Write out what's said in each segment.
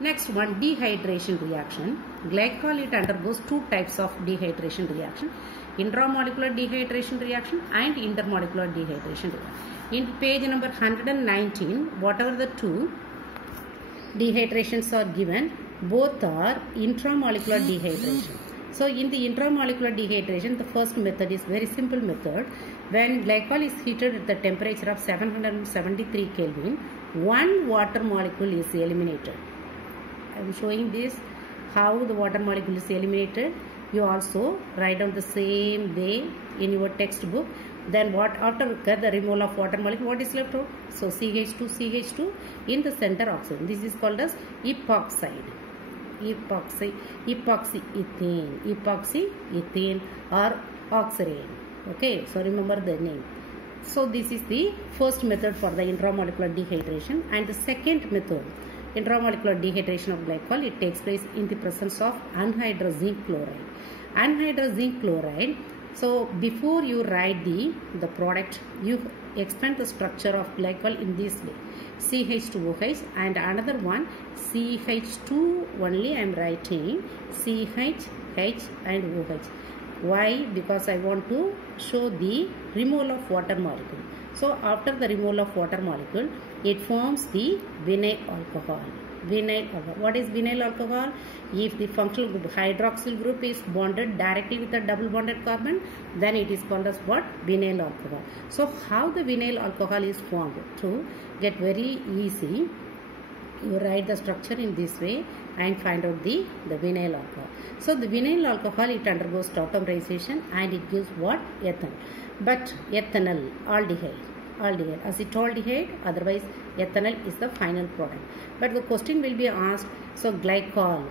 Next one, dehydration reaction. Glycol, it undergoes two types of dehydration reaction: intramolecular dehydration reaction and intermolecular dehydration reaction. In page number 119, whatever the two dehydrations are given, both are intramolecular dehydration. So in the intramolecular dehydration, the first method is very simple method. When glycol is heated at the temperature of 773 Kelvin, one water molecule is eliminated. I am showing this how the water molecule is eliminated. You also write down the same way in your textbook. Then what, after the removal of water molecule, what is left out? So CH2 in the center oxygen. This is called as epoxide. Epoxy ethane or oxirane. Okay, so remember the name. So this is the first method for the intramolecular dehydration, and the second method, intramolecular dehydration of glycol, it takes place in the presence of anhydrous zinc chloride. Anhydrous zinc chloride. So before you write the product, you expand the structure of glycol in this way: CH2OH, and another one CH2 only I am writing CH, H and OH. Why? Because I want to show the removal of water molecule. So after the removal of water molecule, it forms the vinyl alcohol. Vinyl alcohol. What is vinyl alcohol? If the functional group hydroxyl group is bonded directly with a double bonded carbon, then it is called as what? Vinyl alcohol. So how the vinyl alcohol is formed? To get very easy, you write the structure in this way and find out the vinyl alcohol. So the vinyl alcohol, it undergoes tautomerization and it gives what? Ethanol. But ethanol, aldehyde, acetaldehyde, otherwise ethanol is the final product. But the question will be asked, so glycol,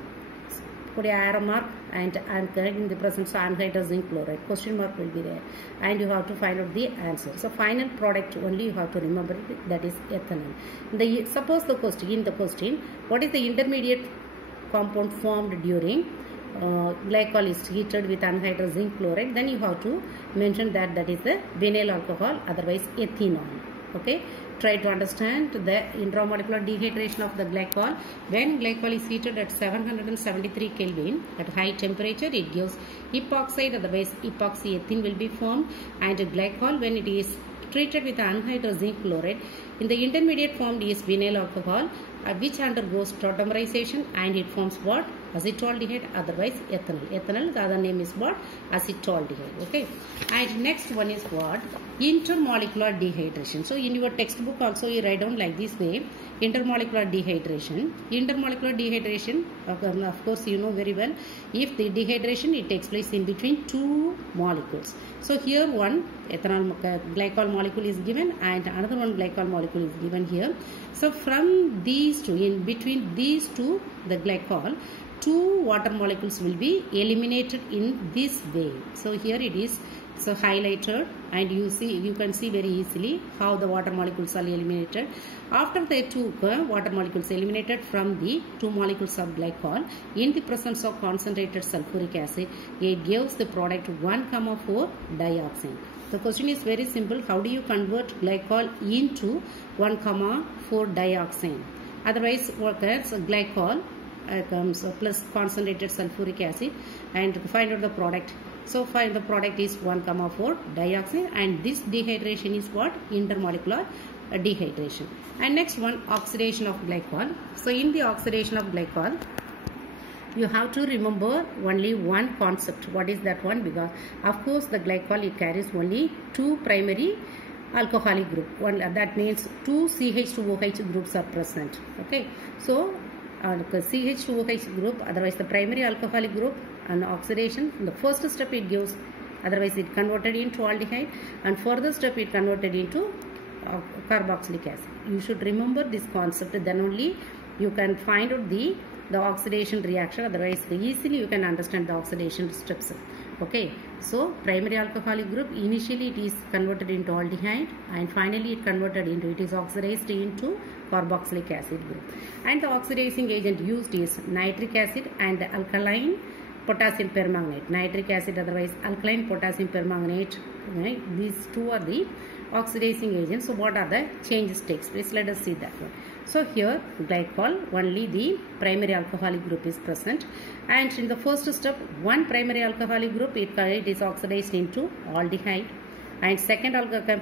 put a arrow mark, and I am correct in the presence of anhydrous zinc chloride. Question mark will be there, and you have to find out the answer. So final product only you have to remember it, that is ethanol. Suppose the question, what is the intermediate compound formed during glycol is heated with anhydrous zinc chloride? Then you have to mention that is the vinyl alcohol, otherwise ethanol. Okay, try to understand the intramolecular dehydration of the glycol. When glycol is heated at 773 Kelvin at high temperature, it gives epoxide, otherwise epoxy ethene will be formed, and glycol, when it is treated with anhydrous zinc chloride, in the intermediate form is vinyl alcohol, which undergoes tautomerization, and it forms what? Acetaldehyde, otherwise ethanol. Ethanol, the other name is what? Acetaldehyde. Okay. And next one is what? Intermolecular dehydration. So in your textbook also you write down like this way: intermolecular dehydration. Intermolecular dehydration, of course you know very well, if the dehydration, it takes place in between two molecules. So here one ethanol glycol molecule is given and another one glycol molecule is given here. So from these two, in between these two, the glycol, two water molecules will be eliminated in this way. So here it is so highlighted, and you can see very easily how the water molecules are eliminated. After the two water molecules eliminated from the two molecules of glycol, in the presence of concentrated sulfuric acid, it gives the product 1,4 dioxane. The question is very simple: how do you convert glycol into 1,4 dioxane? Otherwise, what is glycol comes plus concentrated sulfuric acid, and find out the product. So find the product is 1,4 dioxane, and this dehydration is what? Intermolecular dehydration. And next one, oxidation of glycol. So in the oxidation of glycol, you have to remember only one concept. What is that one? Because of course the glycol, it carries only two primary alcoholic group. That means two CH2OH groups are present. Okay, so CH2OH group, otherwise the primary alcoholic group, and oxidation, in the first step it gives, otherwise it converted into aldehyde, and further step it converted into carboxylic acid. You should remember this concept, then only you can find out the oxidation reaction, otherwise easily you can understand the oxidation steps. Okay, so primary alcoholic group, initially it is converted into aldehyde, and finally it is oxidized into carboxylic acid group. And the oxidizing agent used is nitric acid and alkaline potassium permanganate, nitric acid, otherwise alkaline potassium permanganate. Right? These two are the oxidizing agents. So what are the changes takes place? Let us see that one. So here glycol, only the primary alcoholic group is present, and in the first step, one primary alcoholic group it is oxidized into aldehyde, and second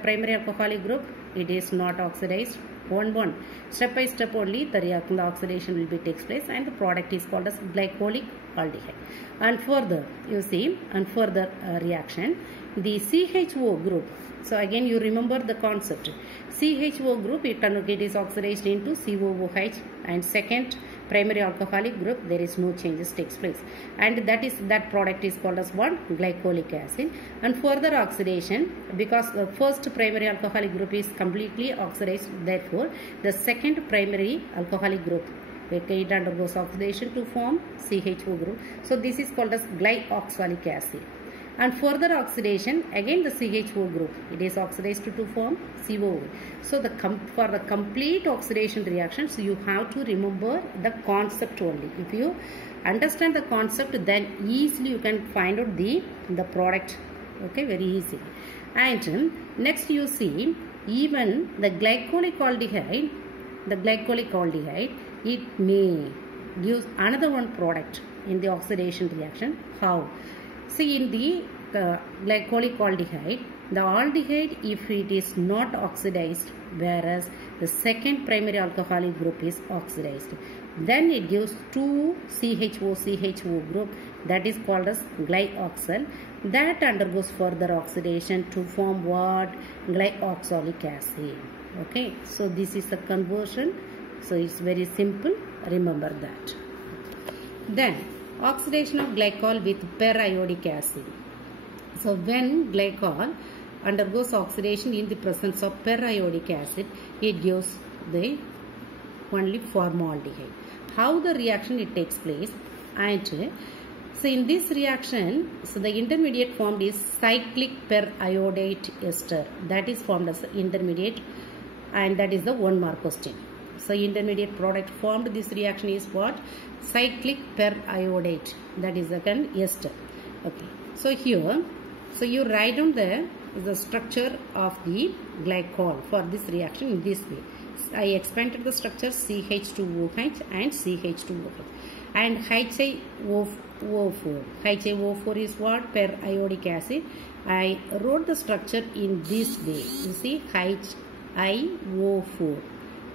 primary alcoholic group it is not oxidized. One step by step only the oxidation will be takes place, and the product is called as glycolic aldehyde. And further you see, and further reaction, the CHO group. So again you remember the concept. CHO group it is oxidized into COOH, and second primary alcoholic group there is no changes takes place, and that product is called as what? Glycolic acid. And further oxidation, because the first primary alcoholic group is completely oxidized, therefore the second primary alcoholic group it undergoes oxidation to form CHO group. So this is called as glyoxalic acid. And further oxidation, again the CHO group it is oxidized to form COO. So for the complete oxidation reactions you have to remember the concept only. If you understand the concept, then easily you can find out the product. Okay, very easy. And next you see, even the glycolic aldehyde, it may give another one product in the oxidation reaction. How? See, in the glycolic aldehyde, the aldehyde if it is not oxidized, whereas the second primary alcoholic group is oxidized, then it gives two CHO group, that is called as glyoxal, that undergoes further oxidation to form what? Glyoxalic acid. Okay, so this is a conversion. So it's very simple, remember that. Then oxidation of glycol with periodic acid. So when glycol undergoes oxidation in the presence of periodic acid, it gives the only formaldehyde. How the reaction it takes place? And so in this reaction, so the intermediate formed is cyclic periodate ester, that is formed as intermediate, and that is the 1 mark question. So intermediate product formed this reaction is what? Cyclic periodate, that is again ester. Okay, so here, so you write down the structure of the glycol for this reaction in this way. I expanded the structure CH2OH and CH2OH, and HiO4. HiO4 is what? Periodic acid. I wrote the structure in this way. You see, HiO4.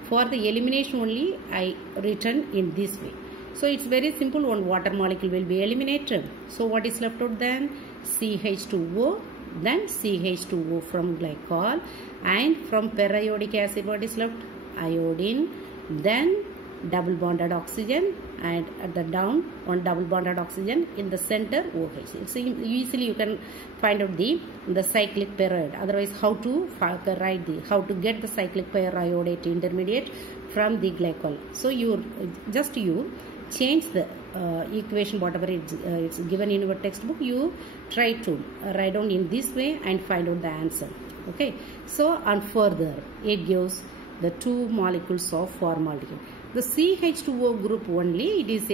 For the elimination only, I written in this way. So it's very simple. One water molecule will be eliminated. So what is left out then? CH2O, then CH2O from glycol, and from periodic acid what is left? Iodine, then double bonded oxygen, and at the down one double bonded oxygen, in the center OH. So easily you can find out the cyclic period. Otherwise, how to get the cyclic periodate intermediate from the glycol? So you change the equation, whatever it's given in your textbook, you try to write down in this way and find out the answer. Okay, so and further it gives the two molecules of formaldehyde. The CH2O group only, it is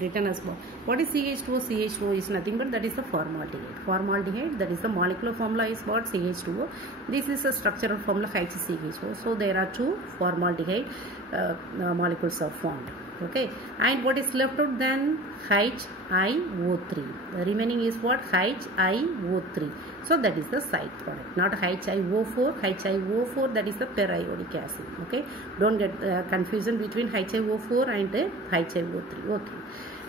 written as what is CH2O? CH2O is nothing but that is the formaldehyde. Formaldehyde, that is the molecular formula is what? CH2O. This is a structural formula HCHO. So there are two formaldehyde molecules are formed. Okay, and what is left out then? HiO3. The remaining is what? HiO3. So that is the side product, not HiO4. HiO4, that is the periodic acid. Okay, don't get confusion between HiO4 and HiO3. Okay,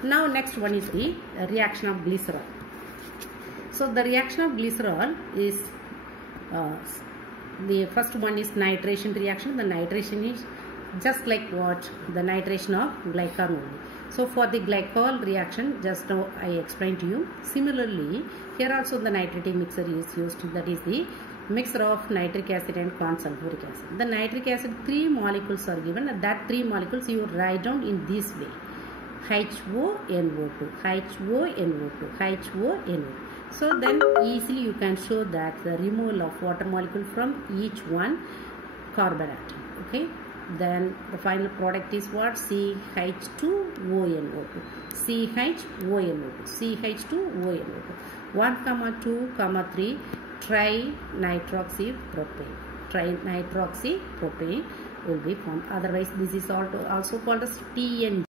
now next one is the reaction of glycerol. So the reaction of glycerol is the first one is nitration reaction. The nitration is just like what? The nitration of glycol only. So for the glycol reaction, just now I explained to you. Similarly, here also the nitrating mixture is used. That is the mixture of nitric acid and corn sulfuric acid. The nitric acid, 3 molecules are given, and that 3 molecules you write down in this way: HONO2, HONO2, HONO2. So then easily you can show that the removal of water molecule from each one carbon atom. Okay. then the final product is what? CH2ONO2. CH2ONO2. CH2ONO2. 1, 2, 3 trinitroxypropane. Trinitroxypropane will be formed. Otherwise, this is also called as TNG.